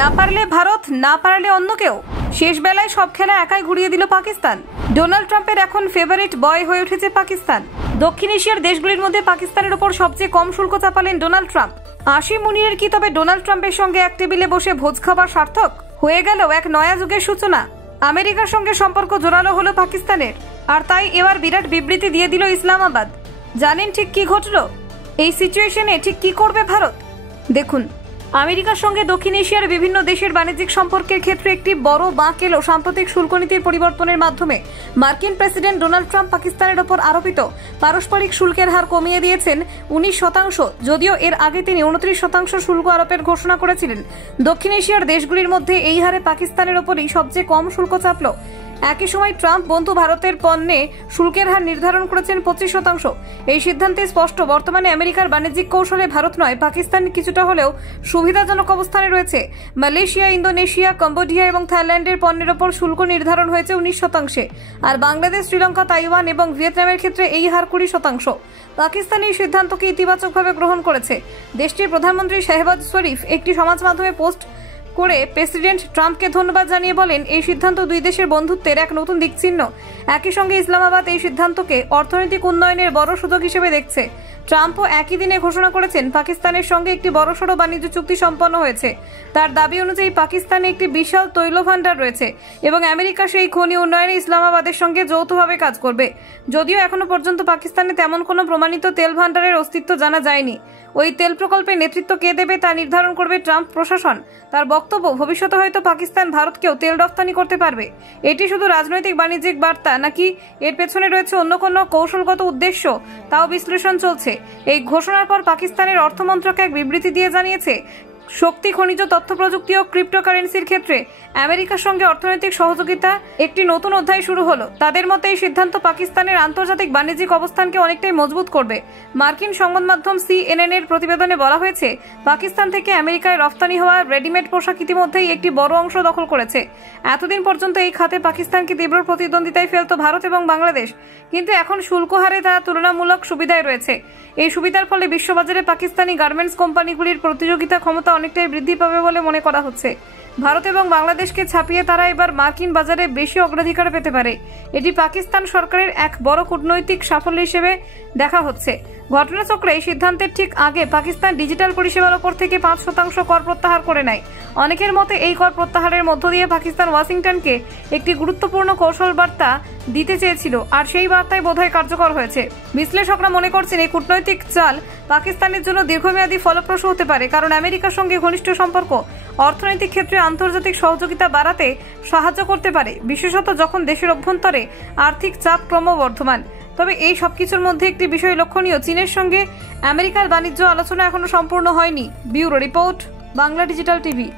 না পারলে ভারত, না পারলে অন্য কেউ। শেষ বেলায় সব খেলা একাই ঘুরিয়ে দিল পাকিস্তান। ডোনাল্ড ট্রাম্পের এখন ফেভারিট বয় হয়ে উঠেছে পাকিস্তান। দক্ষিণ এশিয়ার দেশগুলির মধ্যে পাকিস্তানের উপর সবচেয়ে কম শুল্ক চাপালেন ডোনাল্ড ট্রাম্প। আসিম মুনিরের কি তবে ডোনাল্ড ট্রাম্পের সঙ্গে এক টেবিলে বসে ভোজ খাবার সার্থক হয়ে গেল এক নয়া যুগের সূচনা? আমেরিকার সঙ্গে সম্পর্ক জোরালো হলো পাকিস্তানের, আর তাই এবার বিরাট বিবৃতি দিয়ে দিল ইসলামাবাদ। জানেন ঠিক কি ঘটলো? এই সিচুয়েশনে ঠিক কি করবে ভারত? দেখুন, আমেরিকার সঙ্গে দক্ষিণ এশিয়ার বিভিন্ন দেশের বাণিজ্যিক সম্পর্কের ক্ষেত্রে একটি বড় বাঁক এলো সাম্প্রতিক শুল্ক নীতির পরিবর্তনের মাধ্যমে। মার্কিন প্রেসিডেন্ট ডোনাল্ড ট্রাম্প পাকিস্তানের ওপর আরোপিত পারস্পরিক শুল্কের হার কমিয়ে দিয়েছেন 19%, যদিও এর আগে তিনি 29% শুল্ক আরোপের ঘোষণা করেছিলেন। দক্ষিণ এশিয়ার দেশগুলির মধ্যে এই হারে পাকিস্তানের ওপরই সবচেয়ে কম শুল্ক চাপল। একই সময় ট্রাম্প বন্ধু ভারতের পণ্যে শুল্কের হার নির্ধারণ করেছেন 25%। এই সিদ্ধান্তে স্পষ্ট বর্তমানে আমেরিকার বাণিজ্যিক কৌশলে ভারত নয়, পাকিস্তান কিছুটা হলেও সুবিধাজনক অবস্থানে রয়েছে। মালয়েশিয়া, ইন্দোনেশিয়া, কম্বোডিয়া এবং থাইল্যান্ডের পণ্যের ওপর শুল্ক নির্ধারণ হয়েছে 19%, আর বাংলাদেশ, শ্রীলঙ্কা, তাইওয়ান এবং ভিয়েতনামের ক্ষেত্রে এই হার 20%। পাকিস্তান এই সিদ্ধান্তকে ইতিবাচকভাবে গ্রহণ করেছে। দেশটির প্রধানমন্ত্রী শাহবাজ শরীফ একটি সমাজ মাধ্যমে পোস্ট করে প্রেসিডেন্ট ট্রাম্পকে ধন্যবাদ জানিয়ে বলেন, এই সিদ্ধান্ত দুই দেশের বন্ধুত্বের এক নতুন দিকচিহ্ন। একই সঙ্গে ইসলামাবাদ এই সিদ্ধান্তকে অর্থনৈতিক উন্নয়নের বড় সুযোগ হিসেবে দেখছে। ট্রাম্পও একই দিনে ঘোষণা করেছেন পাকিস্তানের সঙ্গে একটি বড়সড় বাণিজ্য চুক্তি সম্পন্ন হয়েছে। তার দাবি অনুযায়ী পাকিস্তানে একটি বিশাল তৈল ভাণ্ডার রয়েছে এবং আমেরিকা সেই খনি উন্নয়নে ইসলামাবাদের সঙ্গে যৌথভাবে কাজ করবে। যদিও এখনো পর্যন্ত পাকিস্তানে তেমন কোনো প্রমাণিত তেল ভাণ্ডারের অস্তিত্ব জানা যায়নি। ওই তেল প্রকল্পের নেতৃত্ব কে দেবে তা নির্ধারণ করবে ট্রাম্প প্রশাসন। তার বক্তব্য, ভবিষ্যতে হয়তো পাকিস্তান ভারতকেও তেল রপ্তানি করতে পারবে। এটি শুধু রাজনৈতিক বাণিজ্যিক বার্তা নাকি এর পেছনে রয়েছে অন্য কোনো কৌশলগত উদ্দেশ্য, তাও বিশ্লেষণ চলছে। এই ঘোষণার পর পাকিস্তানের অর্থমন্ত্রক এক বিবৃতি দিয়ে জানিয়েছে, শক্তি, খনিজ, তথ্য প্রযুক্তি ও ক্রিপ্টোকারেন্সির ক্ষেত্রে আমেরিকার সঙ্গে অর্থনৈতিক সহযোগিতা একটি নতুন অধ্যায় শুরু হলো। তাদের মতে এই সিদ্ধান্ত পাকিস্তানের আন্তর্জাতিক বাণিজ্যিক অবস্থানকে অনেকটাই মজবুত করবে। মার্কিন সংবাদ মাধ্যম CNN এর প্রতিবেদনে বলা হয়েছে, পাকিস্তান থেকে আমেরিকায় রপ্তানি হওয়া রেডিমেড পোশাক ইতিমধ্যেই একটি বড় অংশ দখল করেছে। এতদিন পর্যন্ত এই খাতে পাকিস্তানকে তীব্র প্রতিদ্বন্দ্বিতায় ফেলত ভারত এবং বাংলাদেশ, কিন্তু এখন শুল্ক হারে তারা তুলনামূলক সুবিধায় রয়েছে। এই সুবিধার ফলে বিশ্ববাজারে পাকিস্তানি গার্মেন্টস কোম্পানিগুলির প্রতিযোগিতা ক্ষমতা অনেকটাই বৃদ্ধি পাবে বলে মনে করা হচ্ছে। ভারত এবং বাংলাদেশকে ছাপিয়ে তারা এবার মার্কিন বাজারে বেশি অগ্রাধিকার পেতে পারে। এটি পাকিস্তান সরকারের এক বড় কূটনৈতিক সাফল্য হিসেবে দেখা হচ্ছে। ঘটনাচক্রে এই সিদ্ধান্তের ঠিক আগে পাকিস্তান ডিজিটাল পরিষেবার ওপর থেকে 5% কর প্রত্যাহার করে নেয়। অনেকের মতে এই কর প্রত্যাহারের মধ্য দিয়ে পাকিস্তান ওয়াশিংটনকে একটি গুরুত্বপূর্ণ কৌশল বার্তা দিতে চেয়েছিল, আর সেই বার্তায় বোধহয় কার্যকর হয়েছে। বিশ্লেষকরা মনে করছেন এই কূটনৈতিক চাল পাকিস্তানের জন্য দীর্ঘমেয়াদী ফলপ্রসূ হতে পারে, কারণ আমেরিকার সঙ্গে ঘনিষ্ঠ সম্পর্ক অর্থনৈতিক ক্ষেত্রে আন্তর্জাতিক সহযোগিতা বাড়াতে সাহায্য করতে পারে, বিশেষত যখন দেশের অভ্যন্তরে আর্থিক চাপ ক্রমবর্ধমান। তবে এই সবকিছুর মধ্যে একটি বিষয় লক্ষণীয়, চীনের সঙ্গে আমেরিকার বাণিজ্য আলোচনা এখনো সম্পূর্ণ হয়নি। Bureau report, Bangla digital TV.